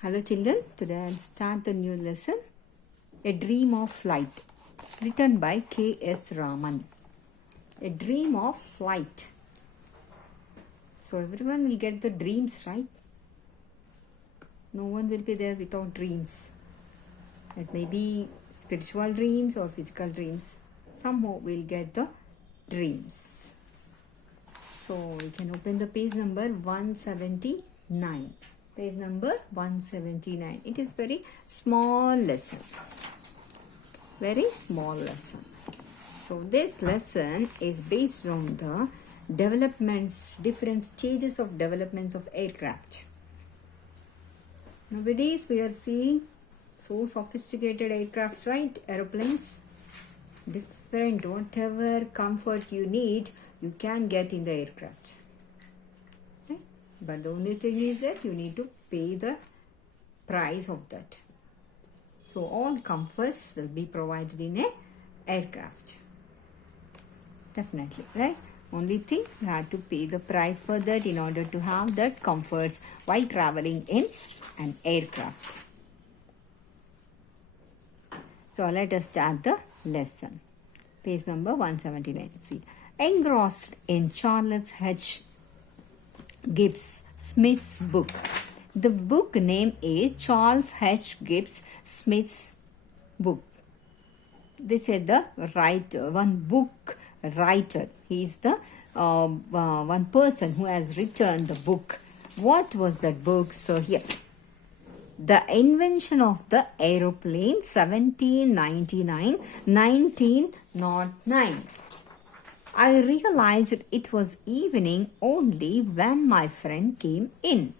Hello children, today I'll start the new lesson, A Dream of Flight, written by K.S. Raman. A Dream of Flight. So everyone will get the dreams, right? No one will be there without dreams. It may be spiritual dreams or physical dreams. Somehow we'll get the dreams. So we can open the page number 179. Page number 179. It is very small lesson. Very small lesson. So this lesson is based on the developments, different stages of developments of aircraft. Nowadays we are seeing so sophisticated aircraft, right? Aeroplanes. Different, whatever comfort you need, you can get in the aircraft. But the only thing is that you need to pay the price of that. So all comforts will be provided in a aircraft. Definitely, right? Only thing you have to pay the price for that in order to have that comforts while traveling in an aircraft. So let us start the lesson. Page number 179. See, engrossed in Charles H. Gibbs Smith's book. The book name is Charles H. Gibbs Smith's book. They said the writer, one book writer. He is the one person who has written the book. What was that book? So here, The Invention of the Aeroplane, 1799-1909. I realized it was evening only when my friend came in.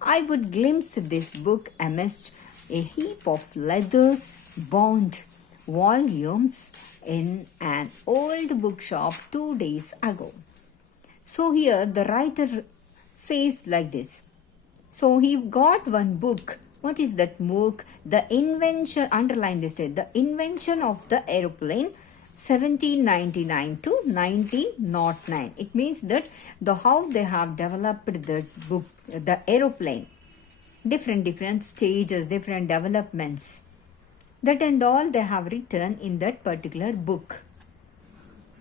I would glimpse this book amidst a heap of leather-bound volumes in an old bookshop 2 days ago. So here the writer says like this. So he got one book. What is that book? The Invention, underline this, The Invention of the Aeroplane, 1799 to 1909. It means that how they have developed the book, the aeroplane, different stages, different developments, that and all they have written in that particular book.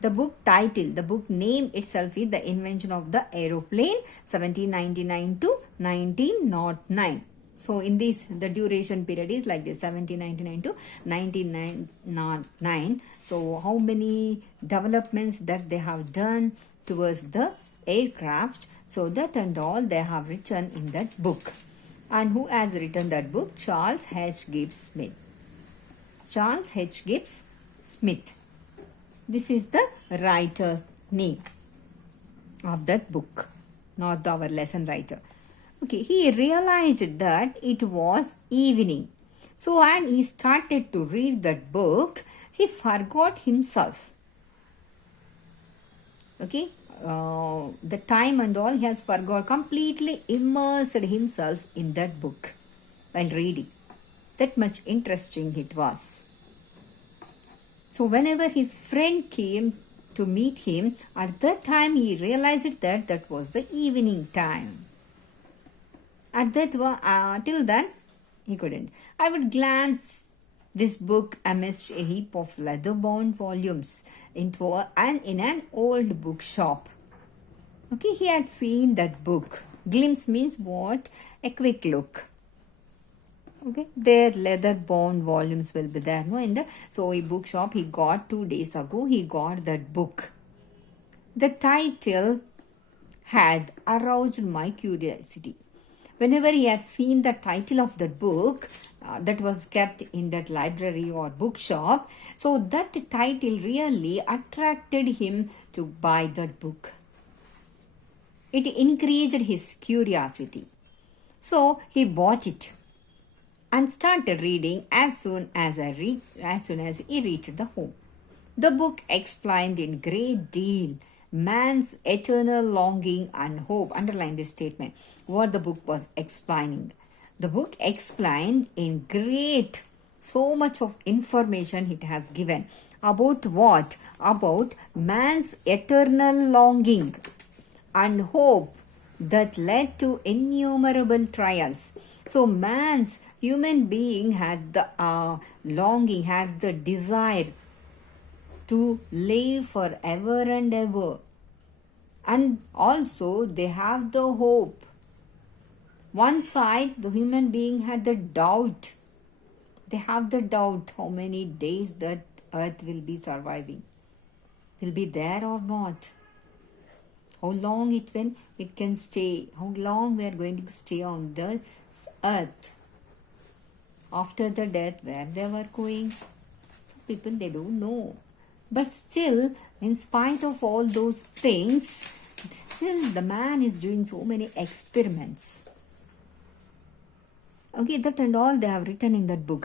The book title, the book name itself is The Invention of the Aeroplane, 1799 to 1909. So in this, the duration period is like this, 1799 to 1909. So how many developments that they have done towards the aircraft. So that and all they have written in that book. And who has written that book? Charles H. Gibbs Smith. Charles H. Gibbs Smith. This is the writer's name of that book, not our lesson writer. Okay, he realized that it was evening. So when he started to read that book, he forgot himself. Okay, the time and all he has forgot, completely immersed himself in that book while reading. That much interesting it was. So whenever his friend came to meet him, at that time he realized that that was the evening time. At that till then, he couldn't. I would glance this book amidst a heap of leather-bound volumes in an old bookshop. Okay, he had seen that book. Glimpse means what? A quick look. Okay, their leather-bound volumes will be there. No, in the a bookshop he got 2 days ago. He got that book. The title had aroused my curiosity. Whenever he had seen the title of that book that was kept in that library or bookshop, so that title really attracted him to buy that book. It increased his curiosity. So he bought it and started reading as soon as he reached the home. The book explained in great deal man's eternal longing and hope. Underline this statement. What the book was explaining. The book explained in great, so much of information it has given. About what? About man's eternal longing and hope that led to innumerable trials. So human being had the longing, had the desire to live forever and ever. And also they have the hope. One side, the human being had the doubt. They have the doubt how many days that earth will be surviving. Will be there or not? How long it can stay? How long we are going to stay on the earth? After the death, where they were going? Some people, they don't know. But still, in spite of all those things, still the man is doing so many experiments. Okay, that and all they have written in that book.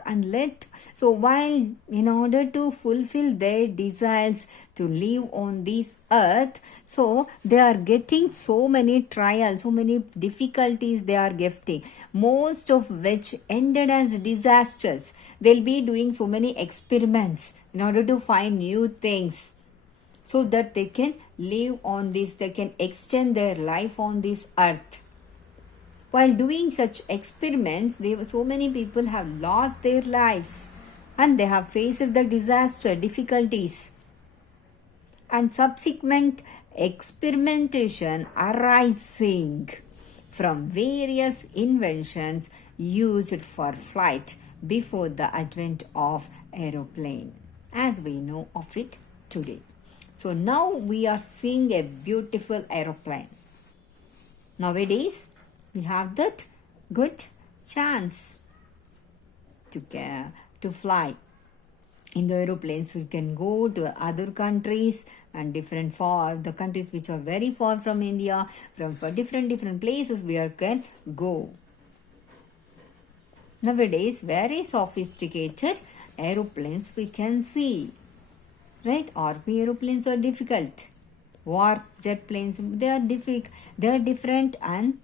So while in order to fulfill their desires to live on this earth, so they are getting so many trials, so many difficulties they are getting, most of which ended as disasters. They'll be doing so many experiments in order to find new things so that they can live on this, they can extend their life on this earth. While doing such experiments, so many people have lost their lives and they have faced the disaster, difficulties, and subsequent experimentation arising from various inventions used for flight before the advent of aeroplane, as we know of it today. So now we are seeing a beautiful aeroplane. Nowadays, we have that good chance to fly in the aeroplanes. We can go to other countries and the countries which are very far from India, for different places we can go. Nowadays, very sophisticated aeroplanes we can see, right? Army aeroplanes are difficult. War jet planes, they are different, and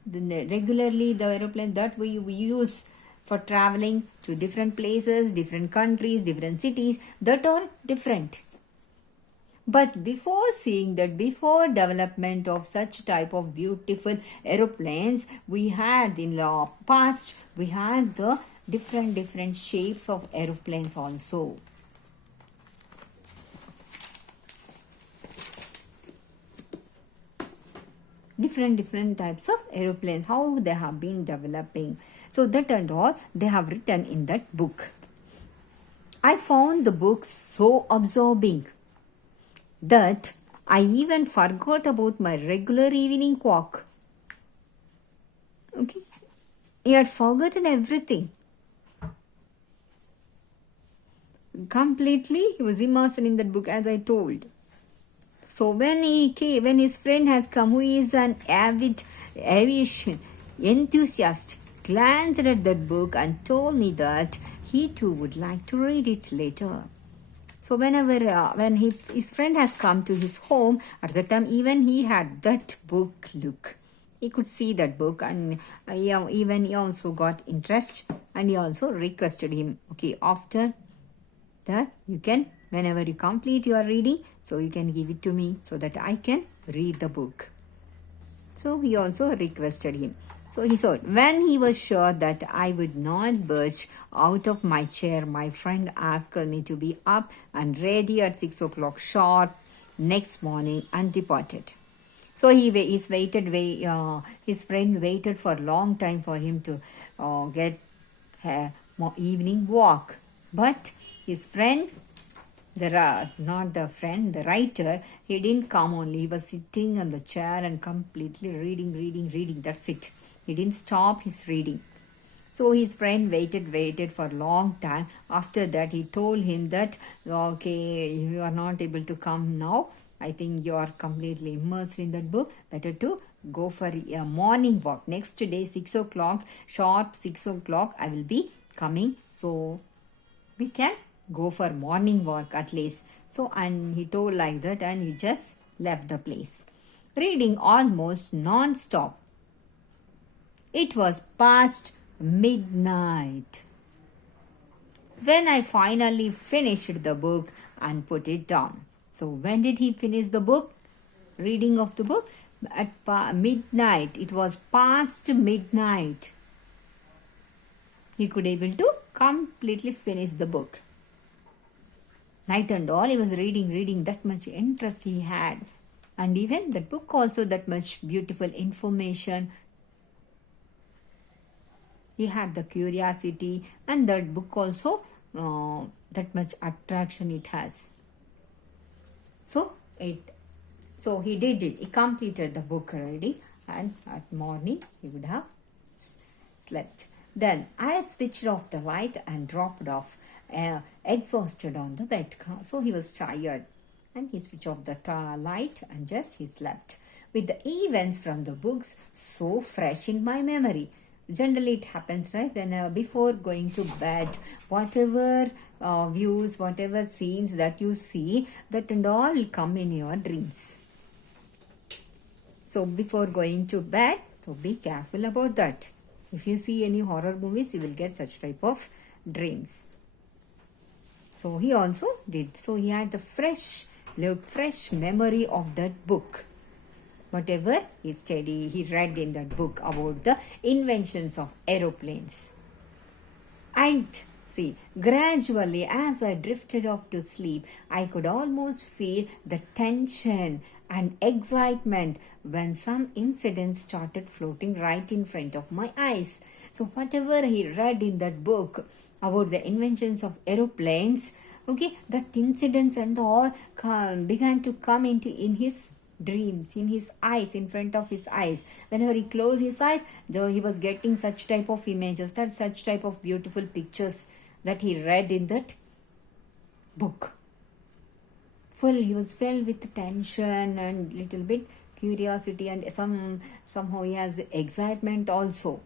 regularly the aeroplane that we use for traveling to different places, different countries, different cities, that are different. But before development of such type of beautiful aeroplanes, we had in the past, we had the different shapes of aeroplanes also. Different types of aeroplanes, how they have been developing. So that and all they have written in that book. I found the book so absorbing that I even forgot about my regular evening walk. Okay, he had forgotten everything. Completely, he was immersed in that book, as I told. So when his friend has come, who is an avid aviation enthusiast, glanced at that book and told me that he too would like to read it later. So when his friend has come to his home, at the time even he had that book look. He could see that book, and he also got interest, and he also requested him, okay, after that you can, whenever you complete your reading, so you can give it to me so that I can read the book. So he also requested him. So he said, when he was sure that I would not budge out of my chair, my friend asked me to be up and ready at 6 o'clock sharp next morning and departed. So his friend waited for a long time for him to get more evening walk. But his friend, the writer, he didn't come only. He was sitting on the chair and completely reading. That's it. He didn't stop his reading. So his friend waited for a long time. After that, he told him that, okay, you are not able to come now. I think you are completely immersed in that book. Better to go for a morning walk. Next day, 6 o'clock, sharp 6 o'clock, I will be coming. So we can go for morning walk at least. So, and he told like that, and he just left the place, reading almost non-stop. It was past midnight when I finally finished the book and put it down. So when did he finish the book? Reading of the book? At midnight. It was past midnight. he could able to completely finish the book. Night and all he was reading, that much interest he had. And even that book also, that much beautiful information. He had the curiosity, and that book also that much attraction it has. So he did it. He completed the book already, and at morning he would have slept. Then I switched off the light and dropped off, exhausted on the bed. So he was tired, and he switched off the light and just he slept. With the events from the books so fresh in my memory. Generally it happens, right, when before going to bed, whatever views, whatever scenes that you see, that and all will come in your dreams. So before going to bed, so be careful about that. If you see any horror movies, you will get such type of dreams. So he also did. So he had the fresh memory of that book. Whatever he studied, he read in that book about the inventions of aeroplanes. And see, gradually as I drifted off to sleep, I could almost feel the tension and excitement when some incidents started floating right in front of my eyes. So whatever he read in that book about the inventions of aeroplanes, okay, that incidents and all began to come in his dreams, in his eyes, in front of his eyes. Whenever he closed his eyes, he was getting such type of images, that such type of beautiful pictures that he read in that book. He was filled with tension and little bit curiosity, and somehow he has excitement also.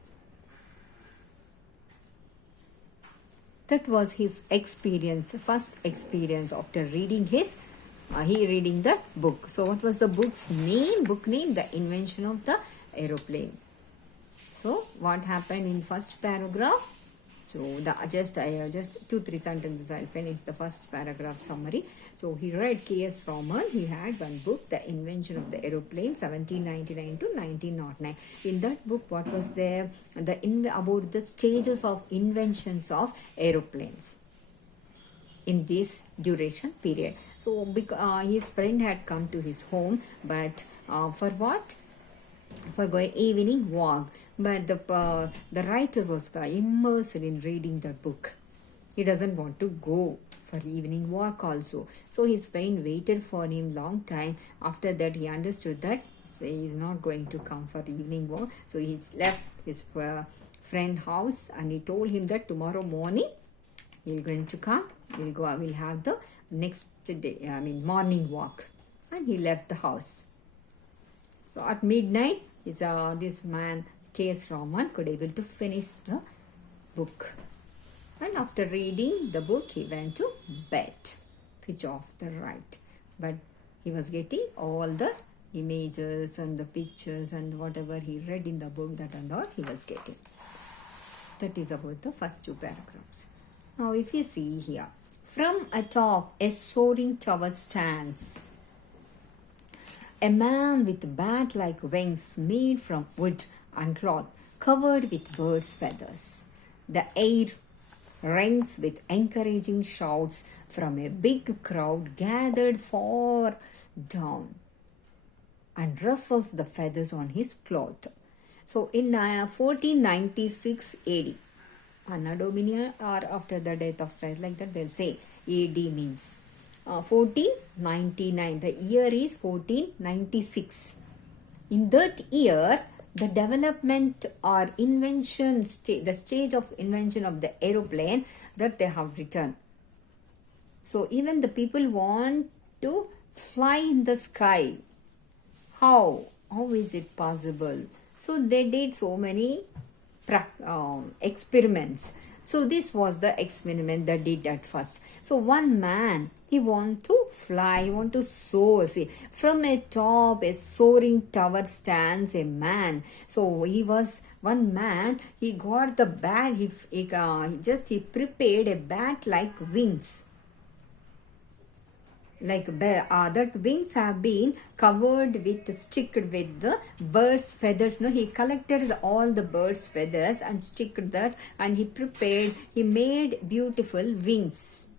That was his experience, first experience after reading reading that book. So what was the book's name? Book name, The Invention of the Aeroplane. So what happened in first paragraph? So I just 2-3 sentences I'll finish the first paragraph summary. So he read K.S. Raman. He had one book, The Invention of the Aeroplane, 1799 to 1909. In that book, what was there? About the stages of inventions of aeroplanes in this duration period. So his friend had come to his home, but for what? For going evening walk. But the writer was immersed in reading the book. He doesn't want to go for evening walk also. So his friend waited for him long time. After that he understood that he is not going to come for evening walk. So he left his friend house, and he told him that tomorrow morning he is going to come. We'll have the next day, morning walk. And he left the house. So at midnight, this man, K.S. Raman, could able to finish the book. And after reading the book, he went to bed, switch off the light. But he was getting all the images and the pictures and whatever he read in the book, that and all he was getting. That is about the first 2 paragraphs. Now if you see here, from atop a soaring tower stands a man with bat-like wings made from wood and cloth, covered with birds' feathers. The air rings with encouraging shouts from a big crowd gathered far down, and ruffles the feathers on his cloth. So in 1496 AD, Anno Domini, or after the death of Christ, like that they'll say AD means 1499. The year is 1496. In that year, the development or invention, the stage of invention of the aeroplane, that they have written. So even the people want to fly in the sky. How is it possible? So they did so many experiments. So this was the experiment that did at first. So one man, he want to fly, he want to soar. See, from a top, a soaring tower stands a man. So he was one man. He got the bat. He prepared a bat-like wings. that wings have been covered with sticked with the bird's feathers. No, he collected all the bird's feathers and sticked that, and he made beautiful wings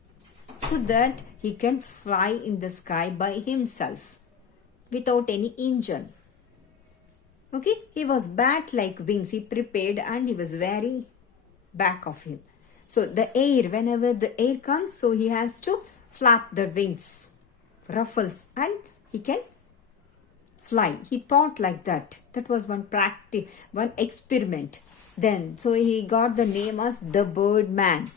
so that he can fly in the sky by himself without any engine. Okay, he was bat like wings he prepared, and he was wearing back of him. So the air, whenever the air comes, so he has to flap the wings, ruffles, and he can fly. He thought like that. That was one experiment. Then, so he got the name as the bird man.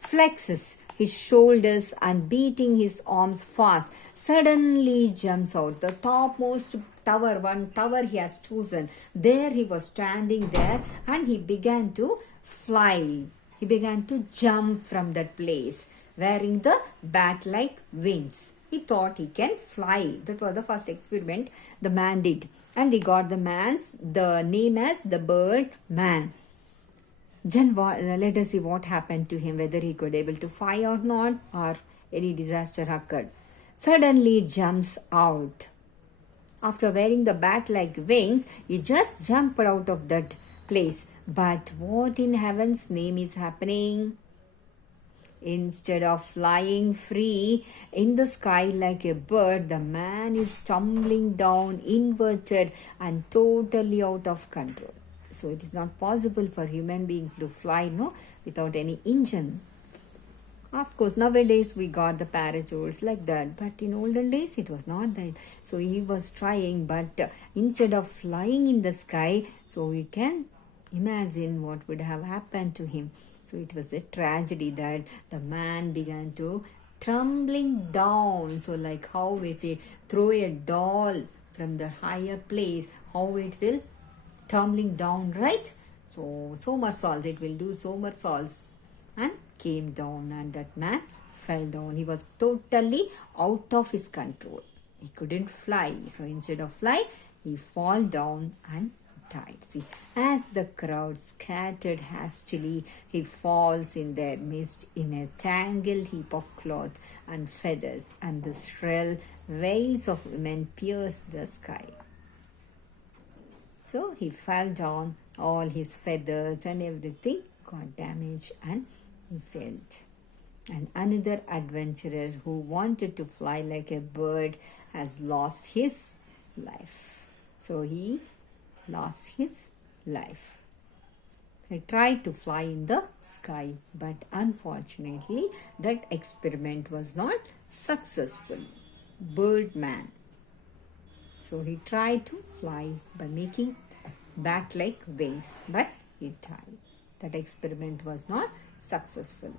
Flexes his shoulders and beating his arms fast, suddenly jumps out the topmost tower, one tower he has chosen. There he was standing there, and he began to fly. He began to jump from that place, wearing the bat-like wings. He thought he can fly. That was the first experiment the man did. And he got the name as the bird man. Then let us see what happened to him, whether he could able to fly or not, or any disaster occurred. Suddenly jumps out. After wearing the bat-like wings, he just jumped out of that place. But what in heaven's name is happening? Instead of flying free in the sky like a bird, the man is tumbling down, inverted, and totally out of control. So it is not possible for human being to fly, no, without any engine. Of course, nowadays we got the parachutes like that, but in olden days it was not that. So he was trying, but instead of flying in the sky, so we can imagine what would have happened to him. So it was a tragedy that the man began to tumbling down. So like how if we throw a doll from the higher place, how it will tumbling down, right? So somersaults, it will do somersaults, and came down, and that man fell down. He was totally out of his control. He couldn't fly. So instead of fly, he fall down and died. See, as the crowd scattered hastily, he falls in their midst in a tangled heap of cloth and feathers, and the shrill wails of women pierced the sky. So he fell down, all his feathers and everything got damaged, and he failed. And another adventurer who wanted to fly like a bird has lost his life. So he lost his life. He tried to fly in the sky, but unfortunately that experiment was not successful. Birdman. So he tried to fly by making bat-like wings, but he died. That experiment was not successful.